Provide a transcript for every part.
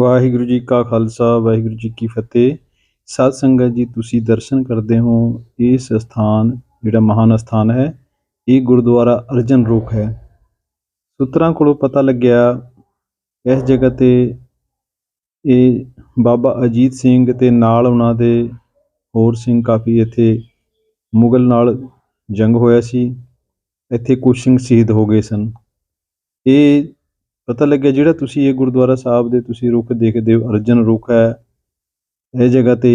ਵਾਹਿਗੁਰੂ ਜੀ ਕਾ ਖਾਲਸਾ, ਵਾਹਿਗੁਰੂ ਜੀ ਕੀ ਫਤਿਹ। ਸਾਧ ਸੰਗਤ ਜੀ, ਤੁਸੀਂ ਦਰਸ਼ਨ ਕਰਦੇ ਹੋ ਇਸ ਸਥਾਨ ਜਿਹੜਾ ਮਹਾਨ ਸਥਾਨ ਹੈ, ਇਹ ਗੁਰਦੁਆਰਾ ਅਰਜਨ ਰੁਖ ਹੈ। ਸੂਤਰਾਂ ਕੋਲੋਂ ਪਤਾ ਲੱਗਿਆ, ਇਸ ਜਗ੍ਹਾ ਤੇ ਇਹ ਬਾਬਾ ਅਜੀਤ ਸਿੰਘ ਤੇ ਨਾਲ ਉਹਨਾਂ ਦੇ ਹੋਰ ਸਿੰਘ ਕਾਫੀ ਇੱਥੇ ਮੁਗਲ ਨਾਲ ਜੰਗ ਹੋਇਆ ਸੀ। ਇੱਥੇ ਕੁਝ ਸਿੰਘ ਸ਼ਹੀਦ ਹੋ ਗਏ ਸਨ। ਇਹ ਪਤਾ ਲੱਗਿਆ ਜਿਹੜਾ ਤੁਸੀਂ ਇਹ ਗੁਰਦੁਆਰਾ ਸਾਹਿਬ ਦੇ ਤੁਸੀਂ ਰੁੱਖ ਦੇਖਦੇ ਹੋ, ਅਰਜਨ ਰੁੱਖ ਹੈ, ਇਹ ਜਗ੍ਹਾ ਤੇ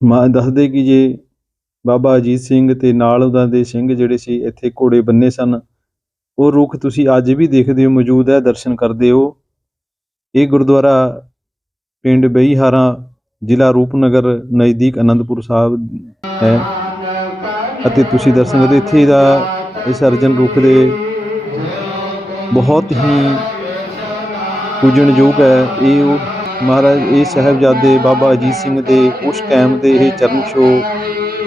ਮਾਂ ਦੱਸਦੇ ਕਿ ਜੇ ਬਾਬਾ ਅਜੀਤ ਸਿੰਘ ਤੇ ਨਾਲ ਉਹਨਾਂ ਦੇ ਸਿੰਘ ਜਿਹੜੇ ਸੀ, ਇੱਥੇ ਘੋੜੇ ਬੰਨੇ ਸਨ, ਉਹ ਰੁੱਖ ਤੁਸੀਂ ਅੱਜ ਵੀ ਦੇਖਦੇ ਹੋ, ਮੌਜੂਦ ਹੈ, ਦਰਸ਼ਨ ਕਰਦੇ ਹੋ। ਇਹ ਗੁਰਦੁਆਰਾ ਪਿੰਡ ਬਈਹਾਰਾ, ਜ਼ਿਲ੍ਹਾ ਰੂਪਨਗਰ, ਨਜ਼ਦੀਕ ਅਨੰਦਪੁਰ ਸਾਹਿਬ ਹੈ। ਅਤੇ ਤੁਸੀਂ ਦਰਸ਼ਨ ਕਰਦੇ ਇੱਥੇ ਦਾ ਇਸ ਅਰਜਨ ਰੁੱਖ ਦੇ ਬਹੁਤ ਹੀ ਪੂਜਣਯੋਗ ਹੈ। ਇਹ ਉਹ ਮਹਾਰਾਜ, ਇਹ ਸਾਹਿਬਜ਼ਾਦੇ ਬਾਬਾ ਅਜੀਤ ਸਿੰਘ ਦੇ ਉਸ ਟਾਈਮ ਦੇ ਇਹ ਚਰਨ ਛੋਹ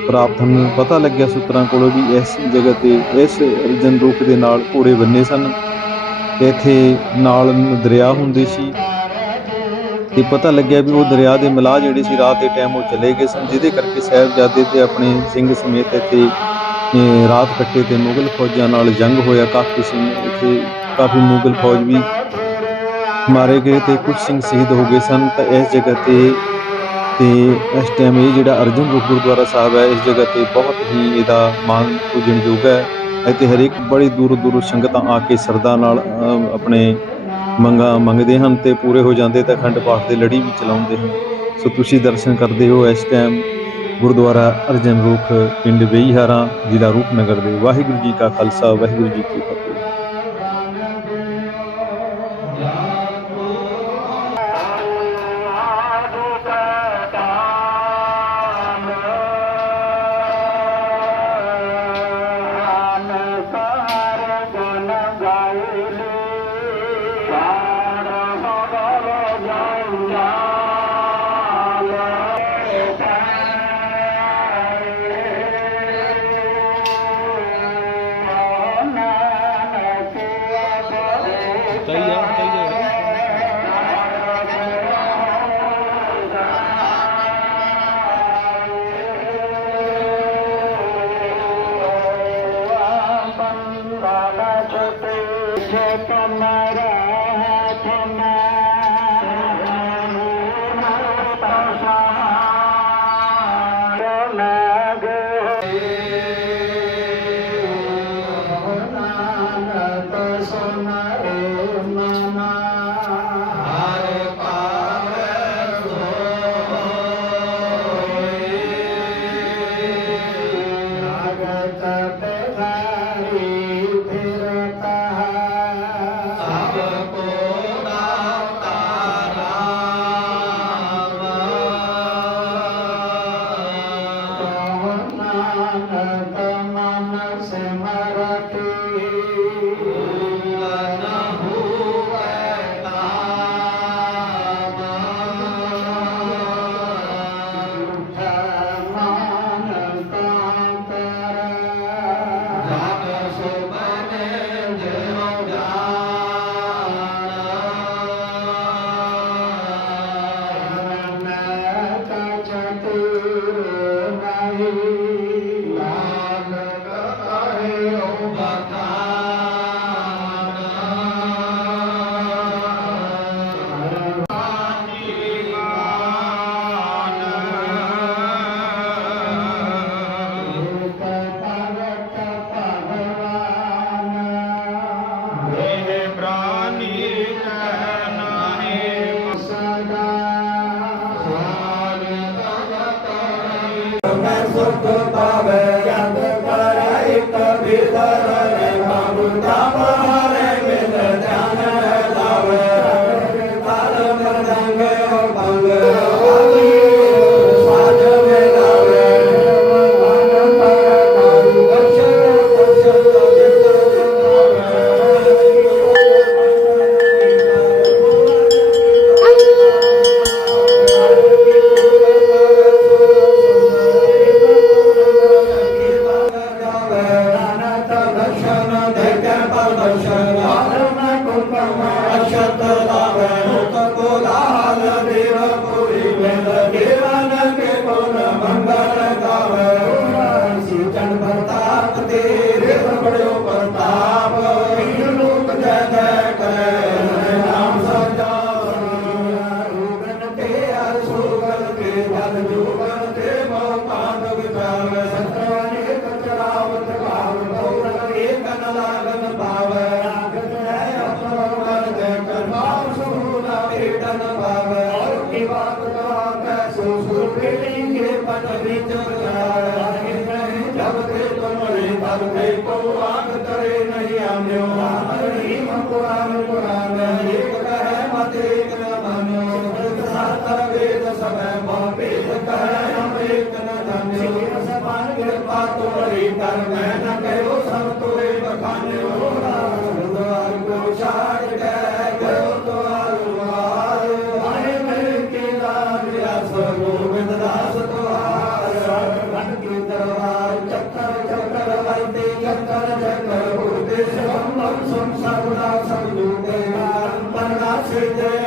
ਪ੍ਰਾਪਤ ਹਨ। ਪਤਾ ਲੱਗਿਆ ਸੂਤਰਾਂ ਕੋਲੋਂ ਵੀ ਇਸ ਜਗ੍ਹਾ ਤੇ ਇਸ ਰਜਨ ਰੂਪ ਦੇ ਨਾਲ ਘੋੜੇ ਬੰਨੇ ਸਨ। ਇੱਥੇ ਨਾਲ ਦਰਿਆ ਹੁੰਦੇ ਸੀ ਤੇ ਪਤਾ ਲੱਗਿਆ ਵੀ ਉਹ ਦਰਿਆ ਦੇ ਮਲਾਹ ਜਿਹੜੇ ਸੀ, ਰਾਤ ਦੇ ਟਾਈਮ ਉਹ ਚਲੇ ਗਏ ਸਨ। ਜਿਹਦੇ ਕਰਕੇ ਸਾਹਿਬਜ਼ਾਦੇ ਤੇ ਆਪਣੇ ਸਿੰਘ ਸਮੇਤ ਇੱਥੇ ਰਾਤ ਕੱਟੇ ਤੇ ਮੁਗਲ ਫੌਜਾਂ ਨਾਲ ਜੰਗ ਹੋਇਆ। ਕਾਫੀ ਸਿੰਘ ਇੱਥੇ ਕਾਫੀ ਮੁਗਲ ਫੌਜ ਵੀ ਮਾਰੇ ਗਏ ਤੇ ਕੁਝ ਸਿੰਘ ਸ਼ਹੀਦ ਹੋ ਗਏ ਸਨ ਤਾਂ ਇਸ ਜਗ੍ਹਾ ਤੇ ਤੇ ਇਸ ਟਾਈਮ ਇਹ ਜਿਹੜਾ ਅਰਜਨ ਰੂਪ ਗੁਰਦੁਆਰਾ ਸਾਹਿਬ ਹੈ, ਇਸ ਜਗ੍ਹਾ ਤੇ ਬਹੁਤ ਹੀ ਇਹਦਾ ਮਾਨ ਪੂਜਣਯੋਗ ਹੈ। ਇੱਥੇ ਹਰੇਕ ਬੜੀ ਦੂਰ ਦੂਰ ਸੰਗਤਾਂ ਆ ਕੇ ਸਰਦਾ ਨਾਲ ਆਪਣੇ ਮੰਗਾ ਮੰਗਦੇ ਹਨ ਤੇ ਪੂਰੇ ਹੋ ਜਾਂਦੇ ਤਾਂ ਅਖੰਡ ਪਾਠ ਦੇ ਲੜੀ ਵੀ ਚਲਾਉਂਦੇ ਹਨ। ਸੋ ਤੁਸੀਂ ਦਰਸ਼ਨ ਕਰਦੇ ਹੋ ਇਸ ਟਾਈਮ ਗੁਰਦੁਆਰਾ ਅਰਜਨ ਰੂਖ ਪਿੰਡ ਬਈਹਾਰਾ ਜ਼ਿਲ੍ਹਾ ਰੂਪਨਗਰ ਦੇ। ਵਾਹਿਗੁਰੂ ਜੀ ਕਾ ਖਾਲਸਾ, ਵਾਹਿਗੁਰੂ ਜੀ ਕੀ ਫਤਿਹ। ਪਰਨਾ ਸਿੱਧੇ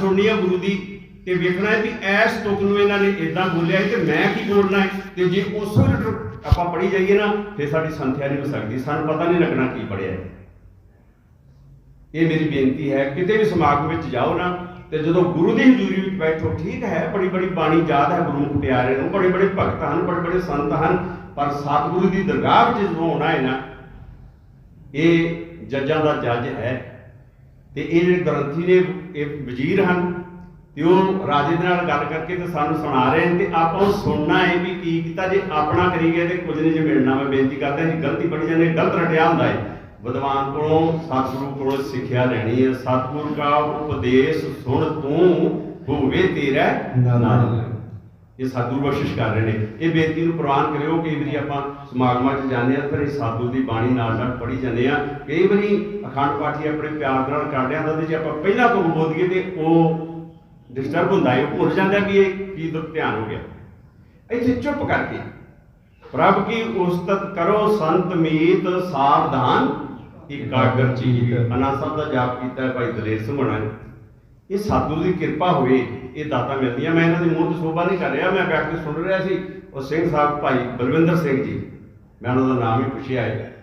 ਸੁਣਨੀ ਹੈ ਗੁਰੂ ਦੀ ਤੇ ਵੇਖਣਾ ਹੈ ਵੀ ਐਸ ਤੁਕ ਨੂੰ ਇਹਨਾਂ ਨੇ ਇਦਾਂ ਬੋਲਿਆ ਹੈ ਤੇ ਮੈਂ ਕੀ ਬੋਲਣਾ ਹੈ? ਤੇ ਜੇ ਉਸ ਵੇਲੇ ਆਪਾਂ ਪੜੀ ਜਾਈਏ ਨਾ, ਫਿਰ ਸਾਡੀ ਸੰਥਿਆ ਨਹੀਂ ਹੋ ਸਕਦੀ। ਸਾਨੂੰ ਪਤਾ ਨਹੀਂ ਲੱਗਣਾ ਕੀ ਪੜਿਆ ਹੈ। ਇਹ ਮੇਰੀ ਬੇਨਤੀ ਹੈ, ਕਿਤੇ ਵੀ ਸਮਾਗਮ ਵਿੱਚ ਜਾਓ ਨਾ, ਤੇ ਜਦੋਂ ਗੁਰੂ ਦੀ ਹਜ਼ੂਰੀ ਵਿੱਚ ਬੈਠੋ, ਠੀਕ ਹੈ, ਬੜੀ ਬੜੀ ਬਾਣੀ ਯਾਦ ਹੈ ਗੁਰੂ ਨੂੰ ਪਿਆਰੇ ਨੂੰ, ਬੜੇ ਬੜੇ ਭਗਤ ਹਨ, ਬੜੇ ਬੜੇ ਸੰਤ ਹਨ, ਪਰ ਸਤਿਗੁਰੂ ਦੀ ਦਰਗਾਹ ਵਿੱਚ ਜਦੋਂ ਆਉਣਾ ਹੈ ਨਾ, ਇਹ ਜੱਜਾਂ ਦਾ ਜੱਜ ਹੈ। ਤੇ ਇਹ ਜਿਹੜੇ ਗ੍ਰੰਥੀ ਨੇ, ਇਹ ਵਜ਼ੀਰ ਹਨ, ਤੇ ਉਹ ਰਾਜੇ ਦੇ ਨਾਲ ਗੱਲ ਕਰਕੇ ਤੇ ਸਾਨੂੰ ਸੁਣਾ ਰਹੇ ਨੇ ਤੇ ਆਪਾਂ ਉਹ ਸੁਣਨਾ ਹੈ ਵੀ ਕੀ ਕੀਤਾ, ਜੇ ਆਪਣਾ ਕਰੀਏ ਤੇ ਕੁਝ ਨਹੀਂ ਜੇ ਮਿਲਣਾ। ਮੈਂ ਬੇਨਤੀ ਕਰਦਾ ਜੀ, ਗਲਤੀ ਪੜੀ ਜਾਂਦੇ ਗਲਤ ਰਟਿਆ ਹੁੰਦਾ ਹੈ। ਵਿਦਵਾਨ ਕੋਲੋਂ ਸਤਿਗੁਰੂ ਕੋਲੋਂ ਸਿੱਖਿਆ ਲੈਣੀ ਹੈ। ਸਤਿਗੁਰੂ ਦਾ ਉਪਦੇਸ਼ ਸੁਣ ਤੂੰ, ਹੋਵੇ ਤੇਰਾ ਨਾਲ ਇਹ ਸਾਧੂ ਬਖਸ਼ਿਸ਼ ਕਰ ਰਹੇ ਨੇ। ਇਹ ਬੇਨਤੀ ਨੂੰ ਪ੍ਰਵਾਨ ਕਰਿਓ ਕਈ ਵਾਰੀ ਆਪਾਂ ਸਮਾਗਮਾਂ 'ਚ ਜਾਂਦੇ ਆ ਫਿਰ ਇਹ ਸਾਧੂ ਦੀ ਬਾਣੀ ਨਾਲ ਨਾਲ ਪੜ੍ਹੀ ਜਾਂਦੇ ਆ ਕਈ ਵਾਰੀ ਅਖੰਡ ਪਾਠੀ ਆਪਣੇ ਪਿਆਰ ਨਾਲ ਕਰ ਰਿਹਾ ਤਾਂ ਜੇ ਆਪਾਂ ਪਹਿਲਾਂ ਤੋਂ ਬੋਲੀਏ ਤੇ ਉਹ ਡਿਸਟਰਬ ਹੁੰਦਾ ਹੈ ਭੁੱਲ ਜਾਂਦਾ ਵੀ ਇਹ ਕੀ ਦੁੱਖ ਧਿਆਨ ਹੋ ਗਿਆ। ਇੱਥੇ ਚੁੱਪ ਕਰਕੇ, ਪ੍ਰਭ ਕੀ ਉਸਤਤ ਕਰੋ ਸੰਤ ਮੀਤ ਸਾਵਧਾਨ, ਇਕਾਗਰ ਚੀਤ। ਅਨੰਦ ਸਾਹਿਬ ਦਾ ਜਾਪ ਕੀਤਾ ਭਾਈ ਦਲੇਰ ਸਿੰਘ ਹੋਣਾ ਇਹ ਸਾਧੂ ਦੀ ਕਿਰਪਾ ਹੋਵੇ ਇਹ ਦਾਤਾਂ ਮਿਲਦੀਆਂ। ਮੈਂ ਇਹਨਾਂ ਦੀ ਮੂੰਹ ਤੋਂ ਸੋਭਾ ਨਹੀਂ ਕਰ ਰਿਹਾ, ਮੈਂ ਬੈਠ ਕੇ ਸੁਣ ਰਿਹਾ ਸੀ। ਉਹ ਸਿੰਘ ਸਾਹਿਬ ਭਾਈ ਬਲਵਿੰਦਰ ਸਿੰਘ ਜੀ, ਮੈਂ ਉਹਨਾਂ ਦਾ ਨਾਮ ਹੀ ਪੁੱਛਿਆ ਹੈ।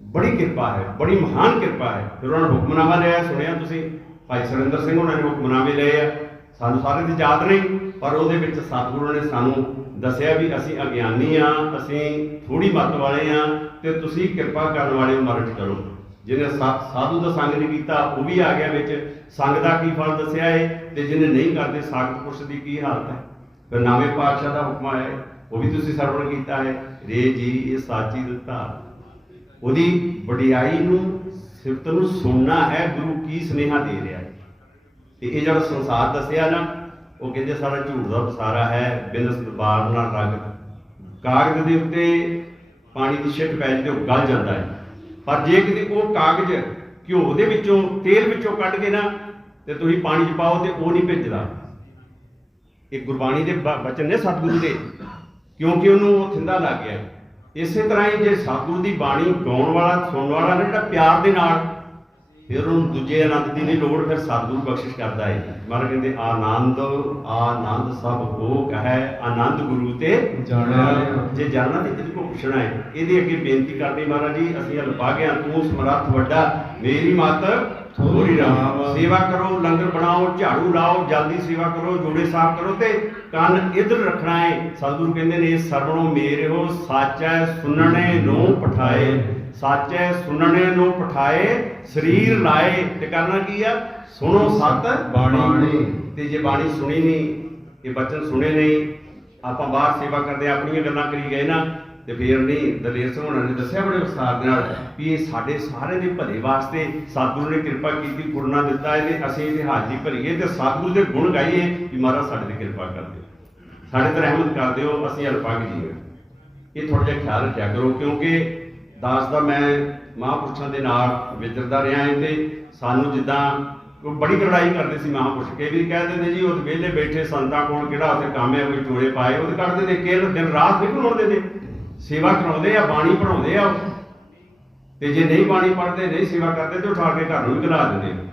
ਬੜੀ ਕਿਰਪਾ ਹੈ, ਬੜੀ ਮਹਾਨ ਕਿਰਪਾ ਹੈ। ਫਿਰ ਉਹਨਾਂ ਨੇ ਹੁਕਮਨਾਮਾ ਲਿਆ, ਸੁਣਿਆ ਤੁਸੀਂ? ਭਾਈ ਸੁਰਿੰਦਰ ਸਿੰਘ ਉਹਨਾਂ ਨੇ ਹੁਕਮਨਾਮੇ ਲਏ ਆ। ਸਾਨੂੰ ਸਾਰੇ ਦੀ ਯਾਦ ਨਹੀਂ, ਪਰ ਉਹਦੇ ਵਿੱਚ ਸਤਿਗੁਰੂ ਨੇ ਸਾਨੂੰ ਦੱਸਿਆ ਵੀ ਅਸੀਂ ਅਗਿਆਨੀ ਆ, ਅਸੀਂ ਥੋੜੀ ਮੱਤ ਵਾਲੇ ਆ, ਤੇ ਤੁਸੀਂ ਕਿਰਪਾ ਕਰਨ ਵਾਲੇ ਮਰਜ ਕਰੋ ਜਿਹਨੇ ਸਾ- ਸਾਧੂ ਦਾ ਸੰਗ ਨਹੀਂ ਕੀਤਾ ਉਹ ਵੀ ਆ ਗਿਆ ਵਿੱਚ। ਸੰਗ ਦਾ ਕੀ ਫਲ ਦੱਸਿਆ ਏ? ਤੇ ਜਿਹਨੇ ਨਹੀਂ ਕਰਦੇ ਸਾਖਤ ਪੁਰਸ਼ ਦੀ ਕੀ ਹਾਲਤ ਹੈ? ਫਿਰ ਨਾਵੇਂ ਪਾਤਸ਼ਾਹ ਦਾ ਹੁਕਮ ਆਇਆ ਹੈ, ਉਹ ਵੀ ਤੁਸੀਂ ਸਰਵਣ ਕੀਤਾ ਹੈ ਰੇ ਜੀ ਇਹ ਸਾਚੀ ਦਿੱਤਾ। ਉਹਦੀ ਵਡਿਆਈ ਨੂੰ ਸਿਫਤ ਨੂੰ ਸੁਣਨਾ ਹੈ ਗੁਰੂ ਕੀ ਸੁਨੇਹਾ ਦੇ ਰਿਹਾ ਹੈ ਤੇ ਇਹ ਜਿਹੜਾ ਸੰਸਾਰ ਦੱਸਿਆ ਨਾ ਉਹ ਕਹਿੰਦੇ ਸਾਰਾ ਝੂਠ ਦਾ ਵਸਾਰਾ ਹੈ ਬਿਨਸ ਦਬਾਰ ਨਾਲ ਰਗ ਕਾਗਜ਼ ਦੇ ਉੱਤੇ ਪਾਣੀ ਦੀ ਛਿੱਟ ਪੈ ਜਾਂਦੀ ਉਹ ਗਲ ਜਾਂਦਾ ਹੈ ਪਰ ਜੇ ਕਿਤੇ ਉਹ ਕਾਗਜ਼ ਘਿਓ ਦੇ ਵਿੱਚੋਂ, ਤੇਲ ਵਿੱਚੋਂ ਕੱਢ ਕੇ ਨਾ, ਤੇ ਤੁਸੀਂ ਪਾਣੀ 'ਚ ਪਾਓ ਤੇ ਉਹ ਨਹੀਂ ਭਿੱਜਦਾ। ਇਹ ਗੁਰਬਾਣੀ ਦੇ ਬ- ਬਚਨ ਨੇ ਸਤਿਗੁਰੂ ਦੇ, ਕਿਉਂਕਿ ਉਹਨੂੰ ਉਹ ਥਿੰਦਾ ਲੱਗ ਗਿਆ। ਇਸੇ ਤਰ੍ਹਾਂ ਹੀ ਜੇ ਸਤਿਗੁਰੂ ਦੀ ਬਾਣੀ ਗਾਉਣ ਵਾਲਾ, ਸੁਣਨ ਵਾਲਾ ਨਾ ਜਿਹੜਾ ਪਿਆਰ ਦੇ ਨਾਲ ਫਿਰ ਉਹਨੂੰ ਦੂਜੇ ਆਨੰਦ ਦੀ ਨਹੀਂ ਲੋੜ ਫਿਰ ਸਤਿਗੁਰੂ ਬਖਸ਼ਿਸ਼ ਕਰਦਾ ਹੈ। ਮਹਾਰਾਜ ਕਹਿੰਦੇ ਆਨੰਦ ਆਨੰਦ ਸਭ ਕੋ ਕਹੈ ਆਨੰਦ ਗੁਰੂ ਤੇ ਜਾਣਿਆ। ਜੇ ਜਾਣਨਾ ਤੇ ਕਿਹਦੇ ਕੋ ਪੁੱਛਣਾ ਹੈ? ਇਹਦੇ ਅੱਗੇ ਬੇਨਤੀ ਕਰਦੇ ਮਹਾਰਾਜ ਜੀ ਅਸੀਂ ਅਲਪਾਗਿਆ ਤੂੰ ਸਮਰੱਥ ਵੱਡਾ ਮੇਰੀ ਮਤ ਥੋੜੀ ਰਾਮ। ਸੇਵਾ ਕਰੋ ਲੰਗਰ ਬਣਾਓ ਝਾੜੂ ਲਾਓ ਜਲਦੀ ਸੇਵਾ ਕਰੋ ਜੋੜੇ ਸਾਫ਼ ਕਰੋ ਤੇ ਕੰਨ ਇਧਰ ਰੱਖਣਾ ਹੈ। ਸਤਿਗੁਰੂ ਕਹਿੰਦੇ ਨੇ ਸਰਵਣੋ ਮੇਰੇ ਹੋ ਸਾਚੈ ਸੁਣਨੇ ਨੂੰ ਪਠਾਏ ਸਾਚੈ ਸੁਣਨੇ ਨੂੰ ਪਠਾਏ ਸਰੀਰ ਲਾਏ ਤੇ ਕਰਨਾ ਕੀ ਆ? ਸੁਣੋ ਸਤ। ਬਾਣੀ। ਤੇ ਜੇ ਬਾਣੀ ਸੁਣੀ ਨਹੀਂ ਇਹ ਬਚਨ ਸੁਣੇ ਨਹੀਂ ਆਪਾਂ ਬਾਹਰ ਸੇਵਾ ਕਰਦੇ ਆਪਣੀਆਂ ਗੱਲਾਂ ਕਰੀ ਗਏ ਨਾ ਤੇ ਫੇਰ ਨਹੀਂ ਦਲੇਰ ਸਿੰਘ ਹੋਣਾ ਨੇ ਦੱਸਿਆ ਬੜੇ ਵਿਸਥਾਰ ਦੇ ਨਾਲ ਵੀ ਇਹ ਸਾਡੇ ਸਾਰੇ ਦੇ ਭਲੇ ਵਾਸਤੇ ਸਤਿਗੁਰੂ ਨੇ ਕਿਰਪਾ ਕੀਤੀ ਗੁਰਨਾ ਦਿੱਤਾ ਇਹਦੇ ਅਸੀਂ ਇਹਦੀ ਹਾਜ਼ਰੀ ਭਰੀਏ ਤੇ ਸਤਿਗੁਰੂ ਦੇ ਗੁਣ ਗਾਈਏ ਵੀ ਮਹਾਰਾਜ ਸਾਡੇ ਤੇ ਕਿਰਪਾ ਕਰ ਦਿਓ। ਸਾਡੇ ਤੇ ਰਹਿਮਤ ਕਰ ਦਿਓ ਅਸੀਂ ਅਲਪਾਗ ਜੀ ਹਾਂ ਇਹ ਥੋੜਾ ਜਿਹਾ ਖਿਆਲ ਰੱਖਿਆ ਕਰੋ ਕਿਉਂਕਿ ਦਾਸ ਦਾ ਮੈਂ ਮਹਾਂਪੁਰਸ਼ਾਂ ਦੇ ਨਾਲ ਵਿਚਰਦਾ ਰਿਹਾ ਹਾਂ ਤੇ ਸਾਨੂੰ ਜਿੱਦਾਂ ਉਹ ਬੜੀ ਲੜਾਈ ਕਰਦੇ ਸੀ ਮਹਾਂਪੁਰਸ਼। ਕੇ ਵੀ ਕਹਿ ਦਿੰਦੇ ਜੀ, ਉਹ ਵਿਹਲੇ ਬੈਠੇ ਸੰਤਾਂ ਕੋਲ ਕਿਹੜਾ ਉੱਥੇ ਕੰਮ ਹੈ ਕੋਈ ਚੋਲੇ ਪਾਏ ਉਹਦੇ ਕਰਦੇ ਨੇ ਕਿ ਦਿਨ ਰਾਤ ਵੀ ਬਣਾਉਂਦੇ ਨੇ। ਸੇਵਾ ਕਰਾਉਂਦੇ ਆ, ਬਾਣੀ ਪੜਾਉਂਦੇ ਆ ਉਹ। ਤੇ ਜੇ ਨਹੀਂ ਬਾਣੀ ਪੜ੍ਹਦੇ, ਨਹੀਂ ਸੇਵਾ ਕਰਦੇ, ਤੇ ਉਠਾ ਕੇ ਘਰ ਨੂੰ ਵੀ ਘਲਾ ਦਿੰਦੇ ਨੇ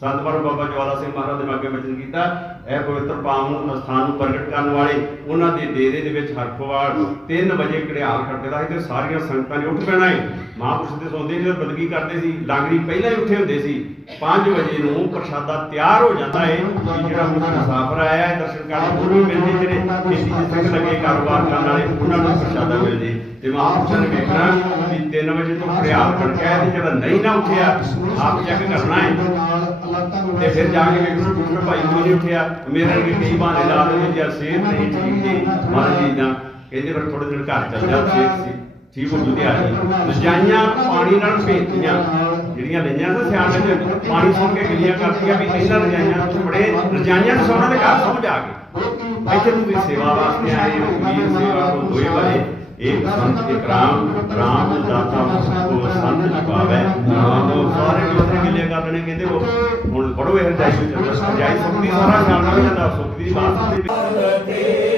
ਸੰਤ ਬਾਬਾ ਬਾਬਾ ਜਵਾਲਾ ਸਿੰਘ ਮਹਾਰਾਜ ਦੇ ਅੱਗੇ ਬਚਨ ਕੀਤਾ ਇਹ ਪਵਿੱਤਰ ਪਾਵਨ ਅਸਥਾਨ ਨੂੰ ਪ੍ਰਗਟ ਕਰਨ ਵਾਲੇ ਉਹਨਾਂ ਦੇ ਡੇਰੇ ਦੇ ਵਿੱਚ ਹਰਖਵਾਲ 3 ਵਜੇ ਘੜਿਆਲ ਖੜਕਦਾ ਸੀ ਤੇ ਸਾਰੀਆਂ ਸੰਗਤਾਂ ਨੇ ਉੱਠ ਪੈਣਾ ਹੈ ਮਹਾਂਪੁਰਸ਼ ਦੇ ਸੌਂਦੇ ਜਦੋਂ ਬਦਗੀ ਕਰਦੇ ਸੀ, ਲਾਂਗਰੀ ਪਹਿਲਾਂ ਹੀ ਉੱਠੇ ਹੁੰਦੇ ਸੀ। 5 ਵਜੇ ਨੂੰ ਪ੍ਰਸ਼ਾਦਾ ਤਿਆਰ ਹੋ ਜਾਂਦਾ ਹੈ ਕਿ ਜਿਹੜਾ ਮੁਸਾਫਰ ਆਇਆ ਹੈ ਦਰਸ਼ਨ ਕਰਨ ਉਹਨੂੰ ਮਿਲ ਜੇ ਜਿਹੜੇ ਖੇਤੀ ਦੇ ਸਿੰਘ ਲੱਗੇ ਕਾਰੋਬਾਰ ਕਰਨ ਵਾਲੇ ਉਹਨਾਂ ਨੂੰ ਪ੍ਰਸ਼ਾਦਾ ਮਿਲ ਜੇ ਤੇ ਮਹਾਂਪੁਰਸ਼ਾਂ ਨੇ ਵੇਖਣਾ ਵੀ 3 ਵਜੇ ਤੋਂ ਘੜਿਆਲ ਖੜਕਿਆ ਹੈ ਤੇ ਜਿਹੜਾ ਨਹੀਂ ਨਾ ਉੱਠਿਆ ਆਪ ਚੈੱਕ ਕਰਨਾ ਹੈ। ਤੇ ਫਿਰ ਜਾ ਕੇ ਵੇਖਣਾ ਟੁੱਟਣ ਭਾਈ ਕਿਉਂ ਨਹੀਂ ਉੱਠਿਆ। ਮੇਰੇ ਅੱਗੇ ਕਈ ਬਹਾਨੇ ਲਾ ਦਿੰਦੇ ਜੀ ਸਿਹਤ ਨਹੀਂ ਠੀਕ ਜੀ ਮਹਾਰਾਜ ਜੀ ਦਾ ਕਹਿੰਦੇ ਫਿਰ ਥੋੜੇ ਦਿਨ ਘਰ ਚੱਲ ਜਾ ਸਿਹਤ ਸੀ। ਠੀਕ ਹੋ ਜੂਦੀ ਆ ਜੀ ਰਜਾਈਆਂ ਪਾਣੀ ਨਾਲ ਭੇਜਤੀਆਂ। ਜਿਹੜੀਆਂ ਲਈਆਂ ਸੀ ਸਿਆਣੇ ਚ ਪਾਣੀ ਸੁਣ ਕੇ ਗਿੱਲੀਆਂ ਕਰਤੀਆਂ ਵੀ ਇਹਨਾਂ ਰਜਾਈਆਂ ਉੱਥੇ ਬੜੇ ਰਜਾਈਆਂ ਤੇ ਸੋਣਾ ਦੇ ਘਰ ਸਮਝ ਆ ਗਏ। ਇੱਥੇ ਨੂੰ ਵੀ ਸੇਵਾ ਵਾਸਤੇ ਆਏ ਹੋ, ਵੀਰ ਸੇਵਾ ਕੋ ਦੋਏ ਵਾਲੇ। ਇੱਕ ਸੰਤ ਇੱਕ ਰਾਮ ਰਾਮ ਦਾਤਾ ਕੋ ਸੰਤ ਜਪਾਵੇ ਨਾਮ ਉਹ ਸਾਰੇ ਲੋਕਾਂ ਗਿੱਲੇ ਕਰ ਲੈਣੇ ਕਹਿੰਦੇ ਉਹ ਹੁਣ ਪੜੋ ਇਹ ਰਜਾਈ ਵਿੱਚ। ਰਜਾਈ ਸੁਖਦੀ ਸਾਰਾ ਖਿਆਲ ਨਾਲ ਜਾਂਦਾ ਸੁਖਦੀ ਦੀ ਬਾਤ ਸੁਣਦੀ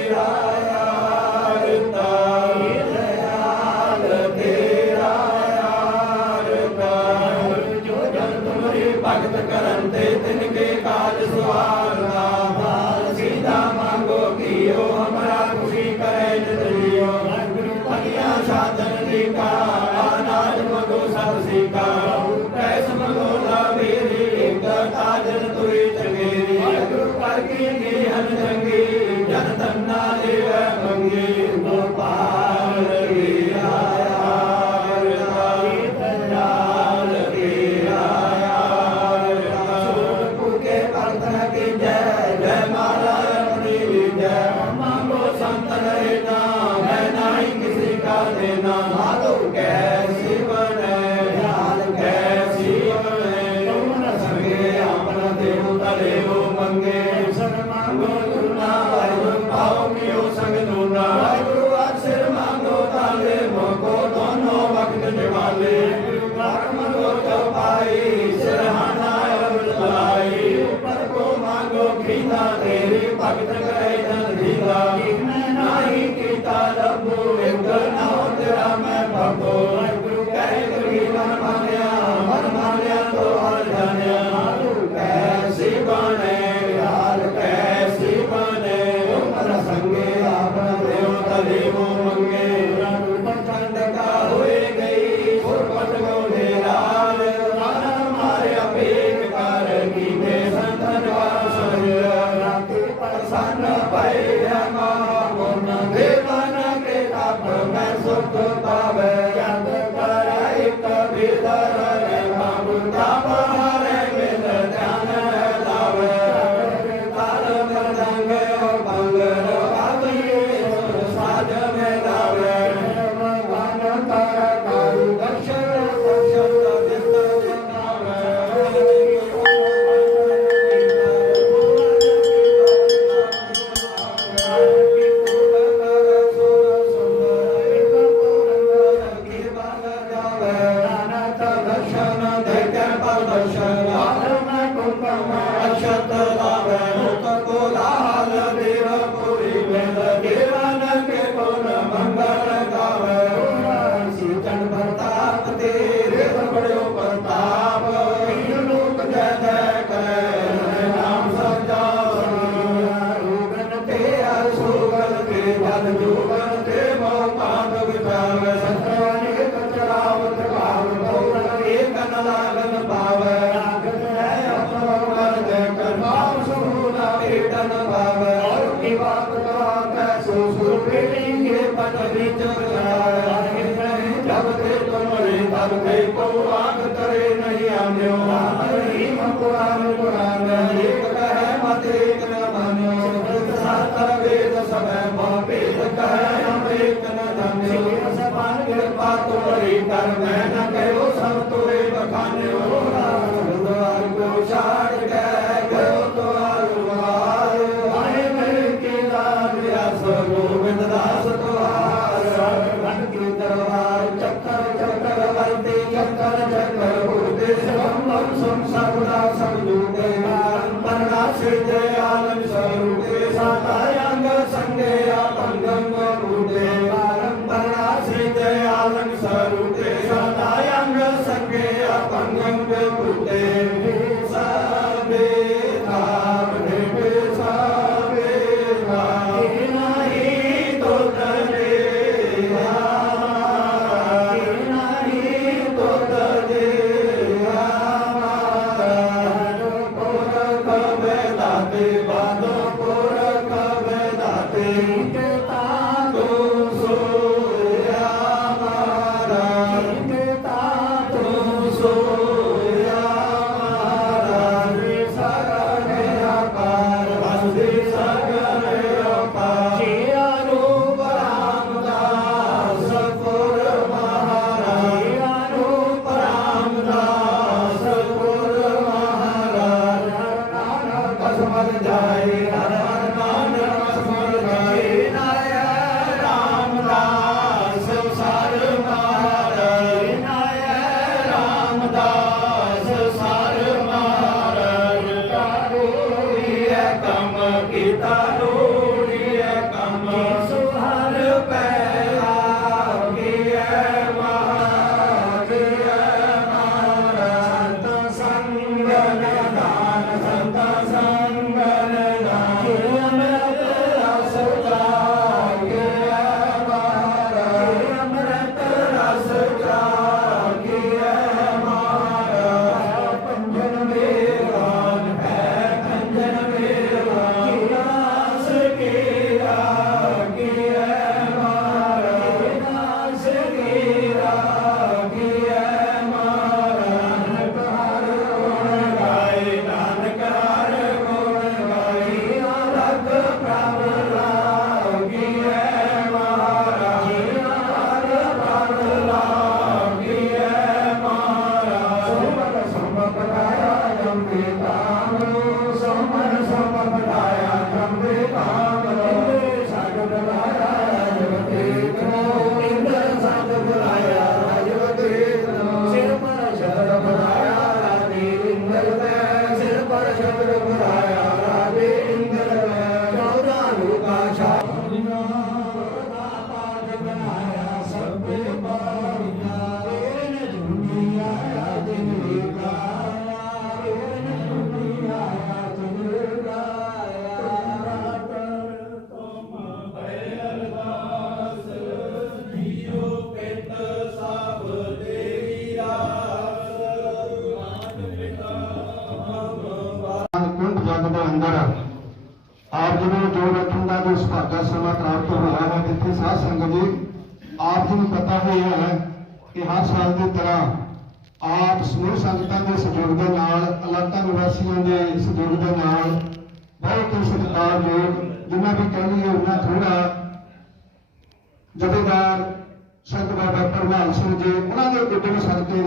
संगति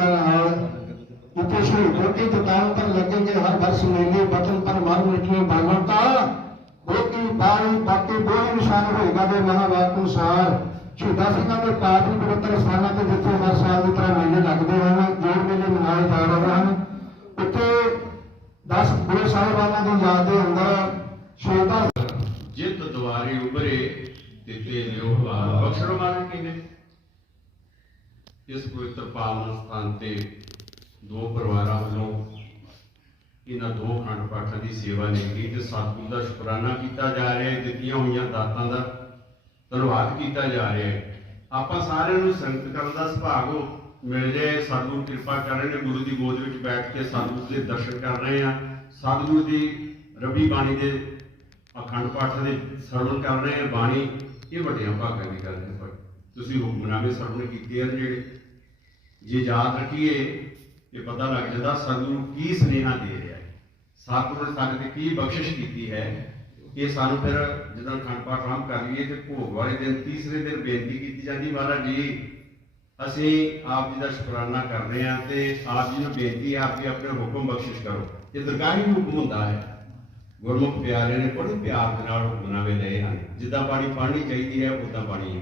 इतने शुरू होकर दुकान पर लगेंगे हर वर्ष मेले बचन पर मर मिटने बालों का बोटी बारी बाकी दो ही निशान होएगा वे महाभारत अनुसार ਝੂਟਾ ਸਿੰਘਾਂ ਦੇ ਕਾਰਨ ਪਵਿੱਤਰ ਸਥਾਨਾਂ ਤੇ ਜਿੱਥੇ ਹਰ ਸਾਲ ਦੀ ਤਰ੍ਹਾਂ ਮੇਲੇ ਲੱਗਦੇ ਹਨ, ਜੋੜ ਮੇਲੇ ਮਨਾਏ ਜਾ ਰਹੇ ਹਨ। ਉੱਥੇ 10 ਗੁਰੂ ਸਾਹਿਬਾਨਾਂ ਦੀ ਯਾਦ ਦੇ ਅੰਦਰ ਸ਼ੋਭਾ ਜਿੱਤ ਦੁਆਰੇ ਉਭਰੇ ਦਿੱਤੇ ਨਿਉ ਹਾਰ ਬਖਸ਼ਣ ਮਾਰਨ ਕੀ ਇਸ ਪਵਿੱਤਰ ਪਾਵਨ ਸਥਾਨ ਤੇ ਦੋ ਪਰਿਵਾਰਾਂ ਵੱਲੋਂ ਇਹਨਾਂ ਦੋ ਅਖੰਡ ਪਾਠਾਂ ਦੀ ਸੇਵਾ ਲਈ ਤੇ ਸਤਿਗੁਰੂ ਦਾ ਸ਼ੁਕਰਾਨਾ ਕੀਤਾ ਜਾ ਰਿਹਾ ਹੈ, ਦਿੱਤੀਆਂ ਹੋਈਆਂ ਦਾਤਾਂ ਦਾ ਧੰਨਵਾਦ ਕੀਤਾ ਜਾ ਰਿਹਾ ਹੈ। ਆਪਾਂ ਸਾਰਿਆਂ ਨੂੰ ਸੰਗਤ ਕਰਨ ਦਾ ਸੁਭਾਗ ਮਿਲ ਜਾਏ। ਸਤਿਗੁਰੂ ਕਿਰਪਾ ਕਰ ਰਹੇ ਨੇ, ਗੁਰੂ ਦੀ ਗੋਦ ਵਿੱਚ ਬੈਠ ਕੇ ਸਤਿਗੁਰੂ ਦੇ ਦਰਸ਼ਨ ਕਰ ਰਹੇ ਆ ਸਤਿਗੁਰੂ ਦੀ ਰਵੀ ਬਾਣੀ ਦੇ ਅਖੰਡ ਪਾਠਾਂ ਦੇ ਸਰਵਣ ਕਰ ਰਹੇ ਆ ਬਾਣੀ ਇਹ ਵੱਡਿਆਂ ਭਾਗਾਂ ਦੀ ਗੱਲ ਹੈ। ਤੁਸੀਂ ਹੁਕਮਨਾਮੇ ਸਰਵਣੇ ਕੀਤੇ ਆ ਜਿਹੜੇ। ਜੇ ਯਾਦ ਰੱਖੀਏ ਤੇ ਪਤਾ ਲੱਗ ਜਾਂਦਾ ਸਾਨੂੰ ਕੀ ਸੁਨੇਹਾ ਦੇ ਰਿਹਾ ਹੈ। ਸਤਿਗੁਰ ਸਾਡੇ ਤੇ ਕੀ ਬਖਸ਼ਿਸ਼ ਕੀਤੀ ਹੈ। ਇਹ ਸਾਨੂੰ ਫਿਰ ਜਦੋਂ ਅਖੰਡ ਪਾਠ ਆਰੰਭ ਕਰ ਲਈਏ ਤੇ ਭੋਗ ਵਾਲੇ ਦਿਨ ਤੀਸਰੇ ਦਿਨ ਬੇਨਤੀ ਕੀਤੀ ਜਾਂਦੀ, ਮਹਾਰਾਜ ਜੀ, ਅਸੀਂ ਆਪ ਜੀ ਦਾ ਸ਼ੁਕਰਾਨਾ ਕਰਦੇ ਆਂ ਤੇ ਆਪ ਜੀ ਨੂੰ ਬੇਨਤੀ ਆਪ ਜੀ ਆਪਣੇ ਹੁਕਮ ਬਖਸ਼ਿਸ਼ ਕਰੋ। ਇਹ ਦਰਗਾਹੀ ਹੁਕਮ ਹੁੰਦਾ ਹੈ। ਗੁਰਮੁਖ ਪਿਆਰੇ ਨੇ ਬੜੇ ਪਿਆਰ ਦੇ ਨਾਲ ਹੁਕਮਨਾਮੇ ਲਏ ਹਨ। ਜਿੱਦਾਂ ਬਾਣੀ ਪੜ੍ਹਨੀ ਚਾਹੀਦੀ ਹੈ, ਉਦਾਂ ਬਾਣੀ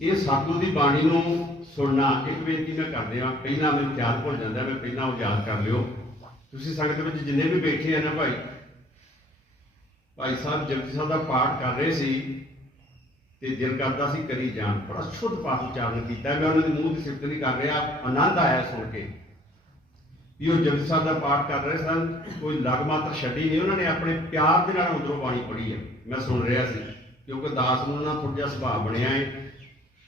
ਇਹ ਸਾਧੂ ਦੀ ਬਾਣੀ ਨੂੰ ਸੁਣਨਾ, ਇੱਕ ਬੇਨਤੀ ਮੈਂ ਕਰਦੇ ਹਾਂ, ਪਹਿਲਾਂ ਮੈਨੂੰ ਯਾਦ ਭੁੱਲ ਜਾਂਦਾ, ਮੈਂ ਪਹਿਲਾਂ ਉਹ ਯਾਦ ਕਰ ਲਿਓ। ਤੁਸੀਂ ਸੰਗਤ ਵਿੱਚ ਜਿੰਨੇ ਵੀ ਬੈਠੇ ਆ ਨਾ ਭਾਈ ਭਾਈ ਸਾਹਿਬ ਜਪਜੀ ਸਾਹਿਬ ਦਾ ਪਾਠ ਕਰ ਰਹੇ ਸੀ ਤੇ ਦਿਲ ਕਰਦਾ ਸੀ ਕਰੀ ਜਾਣ, ਬੜਾ ਸ਼ੁੱਧ ਪਾਠ ਉਚਾਰਨ ਕੀਤਾ। ਮੈਂ ਉਹਨਾਂ ਦੇ ਮੂੰਹ ਦੀ ਸਿਫਤ ਨਹੀਂ ਕਰ ਰਿਹਾ, ਆਨੰਦ ਆਇਆ ਸੁਣ ਕੇ। ਵੀ ਉਹ ਜਪਜੀ ਸਾਹਿਬ ਦਾ ਪਾਠ ਕਰ ਰਹੇ ਸਨ, ਕੋਈ ਲਗ ਮਾਤਰ ਛੱਡੀ ਨਹੀਂ, ਉਹਨਾਂ ਨੇ ਆਪਣੇ ਪਿਆਰ ਦੇ ਨਾਲ ਅੰਦਰੋਂ ਬਾਣੀ ਪੜ੍ਹੀ ਹੈ ਮੈਂ ਸੁਣ ਰਿਹਾ ਸੀ, ਕਿਉਂਕਿ ਦਾਸ ਨੂੰ ਨਾ ਥੋੜਾ ਜਿਹਾ ਸੁਭਾਅ ਬਣਿਆ ਹੈ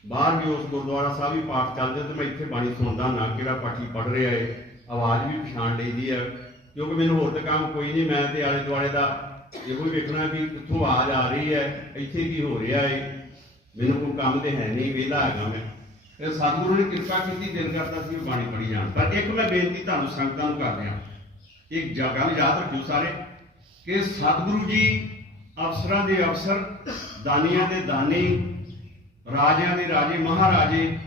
ਬਾਹਰ ਵੀ ਉਸ ਗੁਰਦੁਆਰਾ ਸਾਹਿਬ ਵੀ ਪਾਠ ਚੱਲਦੇ ਤੇ ਮੈਂ ਇੱਥੇ ਬਾਣੀ ਸੁਣਦਾ ਨਾ, ਕਿਹੜਾ ਪਾਠੀ ਪੜ੍ਹ ਰਿਹਾ ਹੈ ਆਵਾਜ਼ ਵੀ ਪਛਾਣ ਲਈਦੀ ਹੈ ਕਿਉਂਕਿ ਮੈਨੂੰ ਹੋਰ ਤਾਂ ਕੰਮ ਕੋਈ ਨਹੀਂ, ਮੈਂ ਤੇ ਆਲੇ ਦੁਆਲੇ ਦਾ ਇਹੋ ਹੀ ਵੇਖਣਾ ਵੀ ਕਿੱਥੋਂ ਆਵਾਜ਼ ਆ ਰਹੀ ਹੈ, ਇੱਥੇ ਕੀ ਹੋ ਰਿਹਾ ਹੈ ਮੈਨੂੰ ਕੋਈ ਕੰਮ ਤੇ ਹੈ ਨਹੀਂ, ਵਿਹਲਾ ਹੈਗਾ ਮੈਂ। ਤੇ ਸਤਿਗੁਰੂ ਨੇ ਕਿਰਪਾ ਕੀਤੀ, ਦਿਲ ਕਰਦਾ ਸੀ ਉਹ ਬਾਣੀ ਪੜ੍ਹੀ ਜਾਣ। ਪਰ ਇੱਕ ਮੈਂ ਬੇਨਤੀ ਤੁਹਾਨੂੰ ਸੰਗਤਾਂ ਨੂੰ ਕਰ ਰਿਹਾ ਇੱਕ ਜ- ਗੱਲ ਯਾਦ ਰੱਖਿਓ ਸਾਰੇ, ਕਿ ਸਤਿਗੁਰੂ ਜੀ ਅਫਸਰਾਂ ਦੇ ਅਫਸਰ, ਦਾਨੀਆਂ ਦੇ ਦਾਨੀ ਰਾਜਿਆਂ ਦੇ ਰਾਜੇ, ਮਹਾਰਾਜੇ,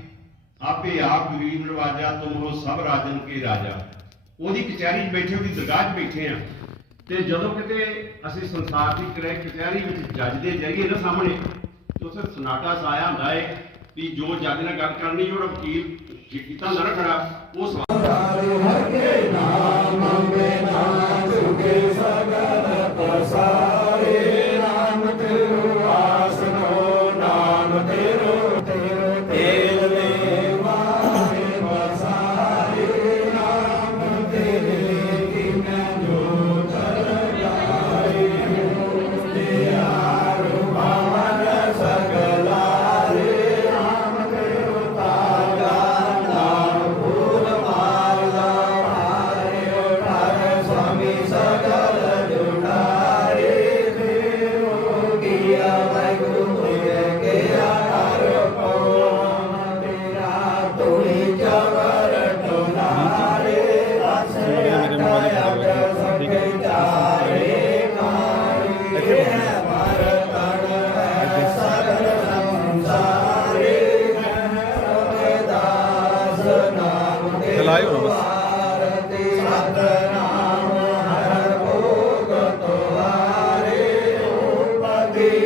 ਆਪੇ ਆਪ ਗਰੀਬ ਨਵਾਜਾ ਤੁਮ ਸਭ ਰਾਜਨ ਕੇ ਰਾਜਾ। ਉਹਦੀ ਕਚਹਿਰੀ 'ਚ ਬੈਠੇ, ਉਹਦੀ ਦਰਗਾਹ 'ਚ ਬੈਠੇ ਆ। ਤੇ ਜਦੋਂ ਕਿਤੇ ਅਸੀਂ ਸੰਸਾਰ ਦੀ ਕਰੇ ਕਚਹਿਰੀ ਵਿੱਚ ਜੱਜ ਦੇ ਜਾਈਏ ਨਾ ਸਾਹਮਣੇ, ਤੇ ਉੱਥੇ ਸਨਾਟਾ ਸਾਇਆ ਹੁੰਦਾ ਏ ਵੀ ਜੋ ਜੱਜ ਨਾਲ ਗੱਲ ਕਰਨੀ ਜਿਹੜਾ ਵਕੀਲ ਕੀਤਾ ਨਾ ਖੜਾ, ਉਹ ਸਵਾਲ ਹਰਿ ਕੇ ਨਾਮ ਬਿਨਾ ਝੁਕੇ ਸਗਲ ਪਸਾਰੇ day.